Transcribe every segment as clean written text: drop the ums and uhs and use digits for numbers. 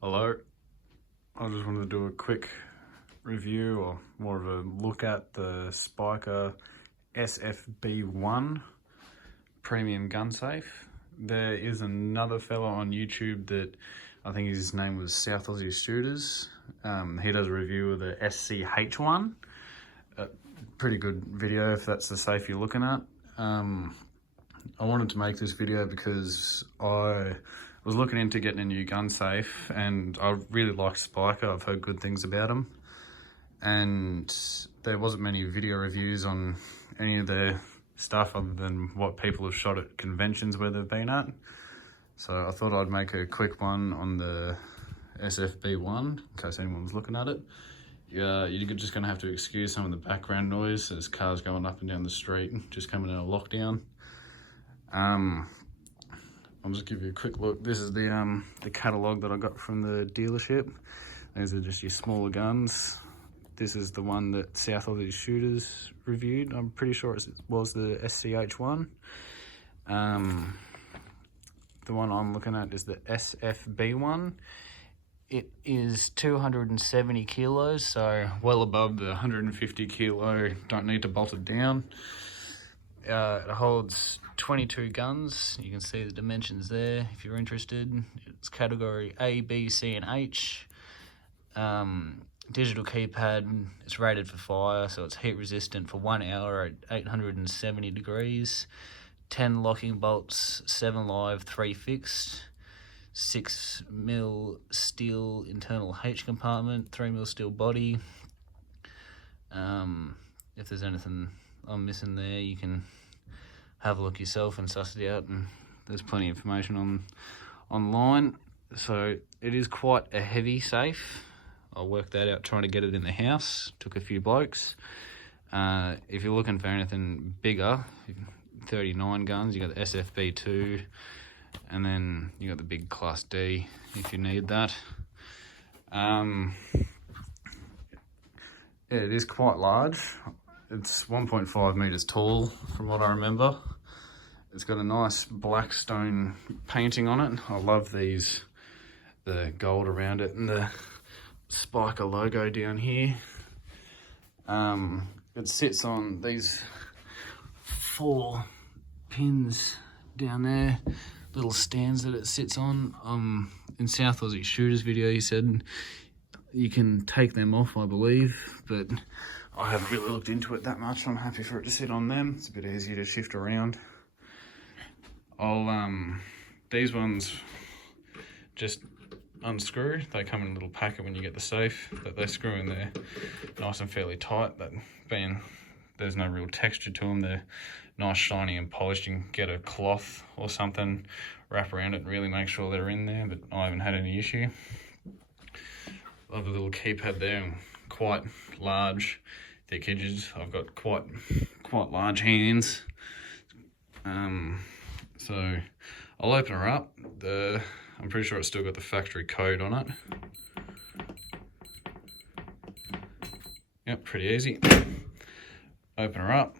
Hello, I just wanted to do a quick review or more of a look at the SPIKA SFB1 premium gun safe. There is another fella on YouTube that I think his name was South Aussie Shooters. He does a review of the SCH1. Pretty good video if that's the safe you're looking at. I wanted to make this video because I was looking into getting a new gun safe and I really like SPIKA. I've heard good things about them, and there wasn't many video reviews on any of their stuff other than what people have shot at conventions where they've been at. So I thought I'd make a quick one on the SFB1 in case anyone's looking at it. You're just gonna have to excuse some of the background noise. There's cars going up and down the street, just coming in a lockdown. I'll just give you a quick look. This is the catalogue that I got from the dealership. These are just your smaller guns. This is the one that South Aussie Shooters reviewed. I'm pretty sure it was the SCH1. The one I'm looking at is the SFB1. It is 270 kilos, so well above the 150 kilo, don't need to bolt it down. It holds 22 guns. You can see the dimensions there if you're interested. It's category A, B, C, and H. Digital keypad. It's rated for fire, so it's heat resistant for 1 hour at 870 degrees. 10 locking bolts, 7 live, 3 fixed. 6mm steel internal H compartment, 3mm steel body. If there's anything I'm missing there, you can have a look yourself and suss it out, and there's plenty of information online. So it is quite a heavy safe. I worked that out trying to get it in the house. Took a few blokes. If you're looking for anything bigger, 39 guns, you got the SFB2, and then you got the big Class D if you need that. Yeah, it is quite large. It's 1.5 meters tall from what I remember. It's got a nice black stone painting on it. I love these, the gold around it and the SPIKA logo down here. It sits on these 4 pins down there, little stands that it sits on. In South Aussie Shooters video, he said you can take them off, I believe, but I haven't really looked into it that much. I'm happy for it to sit on them. It's a bit easier to shift around. These ones just unscrew. They come in a little packet when you get the safe that they screw in there nice and fairly tight. That being there's no real texture to them, they're nice, shiny and polished. You can get a cloth or something, wrap around it and really make sure they're in there, but I haven't had any issue. Love the little keypad there, and quite large, thick edges. I've got quite large hands. So I'll open her up. I'm pretty sure it's still got the factory code on it. Yep, pretty easy. Open her up.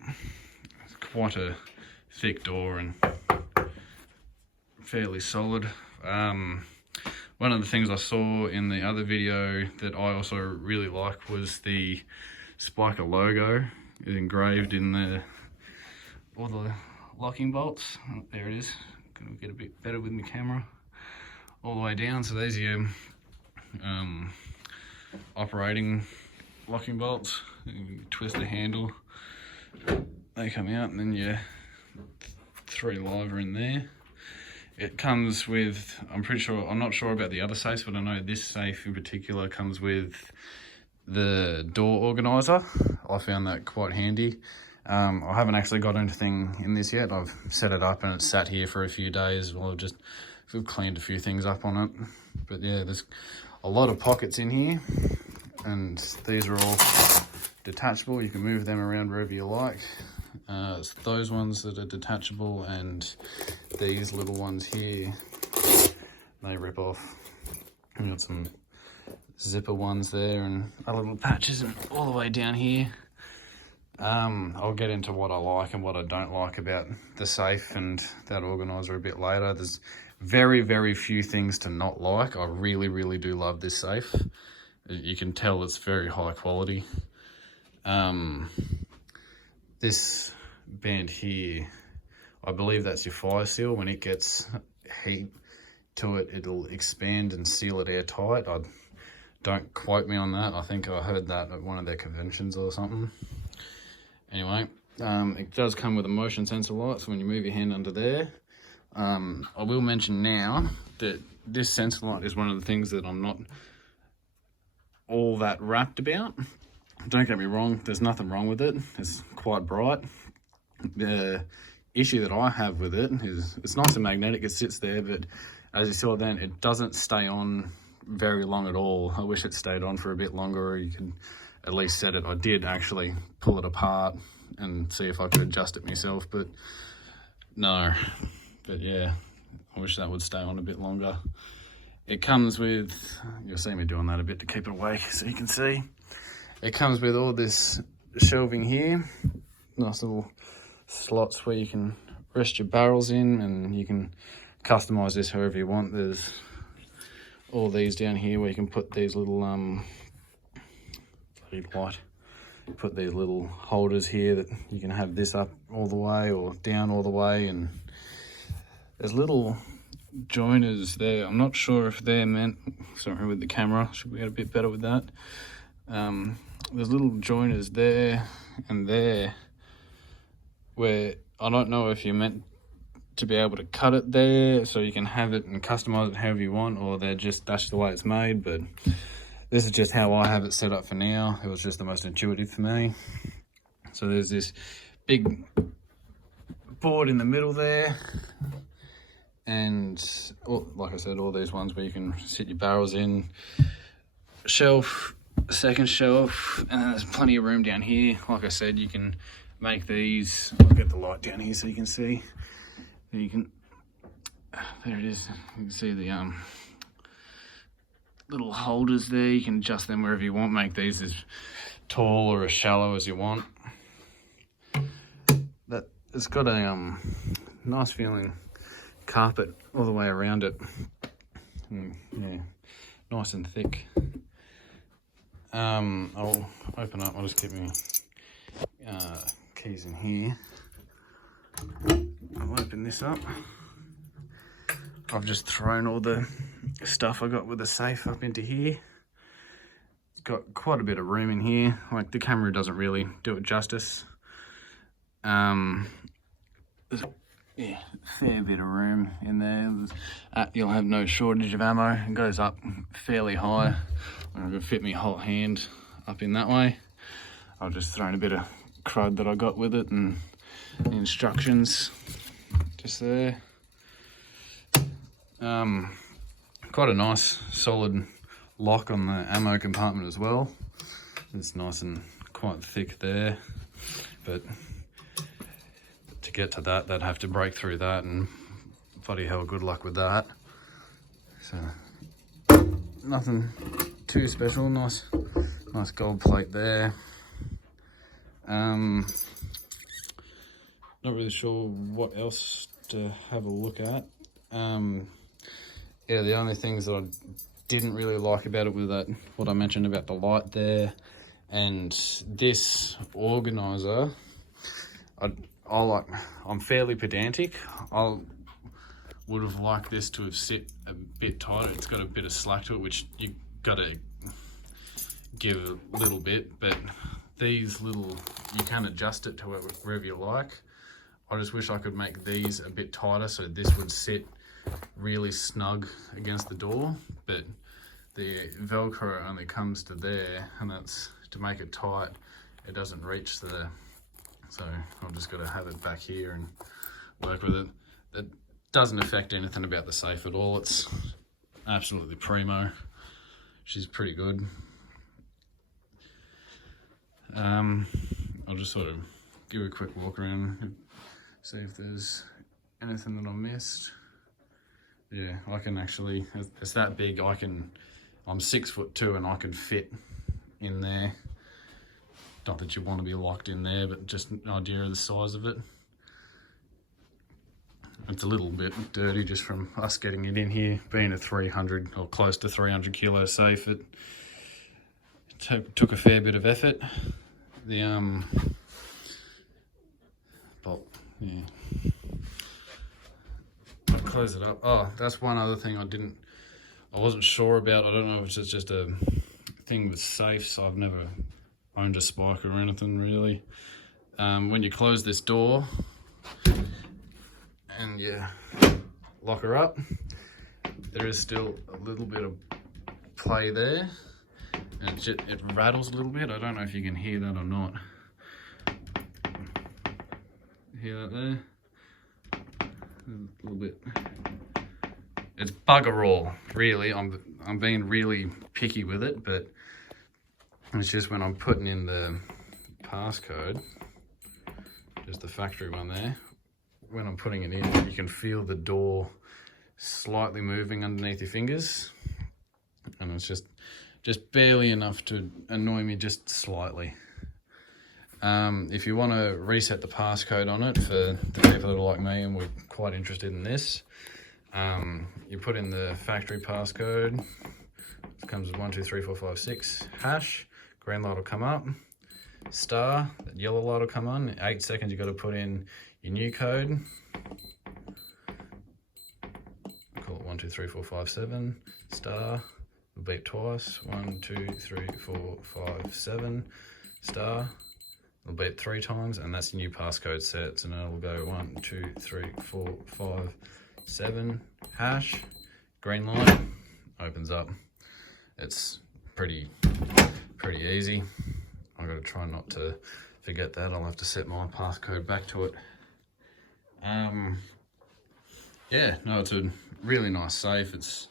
It's quite a thick door and fairly solid. One of the things I saw in the other video that I also really like was the SPIKA logo is engraved in all the locking bolts. Oh, there it is. Gonna get a bit better with my camera. All the way down. So there's your operating locking bolts. You twist the handle, they come out, and then your 3 live are in there. It comes with, I'm not sure about the other safes, but I know this safe in particular comes with the door organizer. I found that quite handy. I haven't actually got anything in this yet. I've set it up and it's sat here for a few days. Well, I've cleaned a few things up on it. But yeah, there's a lot of pockets in here, and these are all detachable. You can move them around wherever you like. It's those ones that are detachable, and these little ones here, they rip off. We've got some zipper ones there and other little patches all the way down here. I'll get into what I like and what I don't like about the safe and that organizer a bit later. There's very, very few things to not like. I really, really do love this safe. You can tell it's very high quality. This band here, I believe that's your fire seal. When it gets heat to it, it'll expand and seal it airtight. Don't quote me on that. I think I heard that at one of their conventions or something. Anyway, it does come with a motion sensor light, so when you move your hand under there, I will mention now that this sensor light is one of the things that I'm not all that wrapped about. Don't get me wrong, there's nothing wrong with it. It's quite bright. The issue that I have with it is it's nice and magnetic, it sits there, but as you saw then, it doesn't stay on very long at all. I wish it stayed on for a bit longer, or you could at least set it. I did actually pull it apart and see if I could adjust it myself, but no. But yeah, I wish that would stay on a bit longer. It comes with, you'll see me doing that a bit to keep it awake so you can see. It comes with all this shelving here, nice little slots where you can rest your barrels in, and you can customize this however you want. There's all these down here where you can put these little put these little holders here that you can have this up all the way or down all the way, and there's little joiners there. I'm not sure if they're meant, sorry with the camera, should we get a bit better with that. There's little joiners there and there where I don't know if you're meant to be able to cut it there so you can have it and customize it however you want, or that's the way it's made, but this is just how I have it set up for now. It was just the most intuitive for me. So there's this big board in the middle there, and like I said, all these ones where you can sit your barrels in, shelf, second shelf, and then there's plenty of room down here. Like I said, you can make these, I'll get the light down here so you can see. You can, there it is, you can see the little holders there. You can adjust them wherever you want, make these as tall or as shallow as you want. It's got a nice feeling carpet all the way around it. Yeah, nice and thick. I'll open up, I'll just keep my keys in here. I'll open this up. I've just thrown all the stuff I got with the safe up into here. It's got quite a bit of room in here. Like, the camera doesn't really do it justice. There's a fair bit of room in there. You'll have no shortage of ammo. It goes up fairly high. I'm gonna fit my whole hand up in that way. I've just thrown a bit of crud that I got with it and the instructions just there. Quite a nice solid lock on the ammo compartment as well. It's nice and quite thick there, but to get to that, they'd have to break through that, and bloody hell, good luck with that. So nothing too special. Nice gold plate there. Not really sure what else to have a look at. Yeah, the only things that I didn't really like about it was that what I mentioned about the light there, and this organizer. I'm fairly pedantic. I would have liked this to have sit a bit tighter. It's got a bit of slack to it, which you got to give a little bit, but these little, you can adjust it to wherever you like. I just wish I could make these a bit tighter so this would sit really snug against the door, but the Velcro only comes to there, and that's to make it tight. It doesn't reach there. So I've just got to have it back here and work with it. It doesn't affect anything about the safe at all. It's absolutely primo. She's pretty good. I'll just sort of give a quick walk around, see if there's anything that I missed. Yeah, I can actually, it's that big, I'm 6'2" and I can fit in there. Not that you want to be locked in there, but just an idea of the size of it. It's a little bit dirty just from us getting it in here. Being a 300 or close to 300 kilo safe, it took a fair bit of effort. The bolt, yeah. Close it up. Oh, that's one other thing I wasn't sure about. I don't know if it's just a thing with safes. I've never owned a SPIKA or anything really. When you close this door and you lock her up, there is still a little bit of play there, and it rattles a little bit. I don't know if you can hear that or not. Hear that there? A little bit. It's bugger all, really. I'm being really picky with it, but it's just when I'm putting in the passcode, just the factory one there, when I'm putting it in, you can feel the door slightly moving underneath your fingers, and it's just barely enough to annoy me, just slightly. If you want to reset the passcode on it, for the people that are like me and we're quite interested in this, you put in the factory passcode. It comes with 1 2 3 4 5 6 hash. Green light will come up. Star. That yellow light will come on. 8 seconds. You got to put in your new code. Call it 1 2 3 4 5 7. Star. It'll beep twice. 1 2 3 4 5 7. Star. It'll beep 3 times, and that's your new passcode set. So now it'll go 1 2 3 4 5 7 hash. Green light opens up. It's pretty easy. I've got to try not to forget that. I'll have to set my passcode back to it. Yeah, no, it's a really nice safe. It's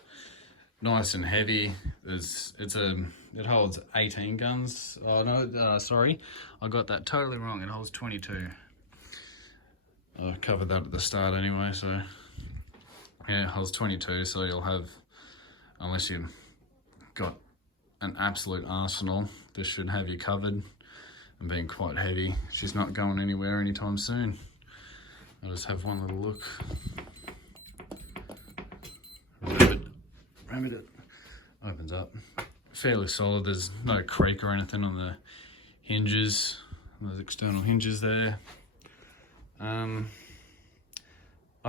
nice and heavy. It holds 18 guns. Oh no, sorry, I got that totally wrong. It holds 22. I covered that at the start anyway, so yeah, it holds 22. So you'll have, unless you've got an absolute arsenal, this should have you covered. And being quite heavy, she's not going anywhere anytime soon. I'll just have one little look. Remember it opens up. Fairly solid. There's no creak or anything on the hinges, those external hinges there. I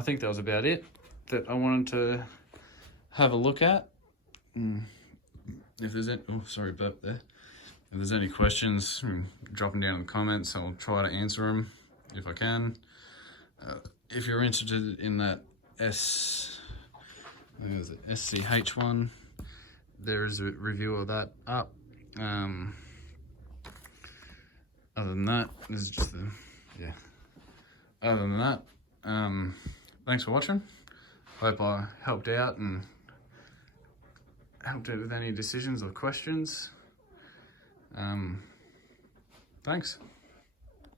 think that was about it that I wanted to have a look at. If there's any, oh sorry, burp there. If there's any questions, drop them down in the comments. I'll try to answer them if I can. If you're interested in that SCH1, there is a review of that up. Other than that, this is just the, yeah. Other than that, thanks for watching. Hope I helped out and helped out with any decisions or questions. Thanks.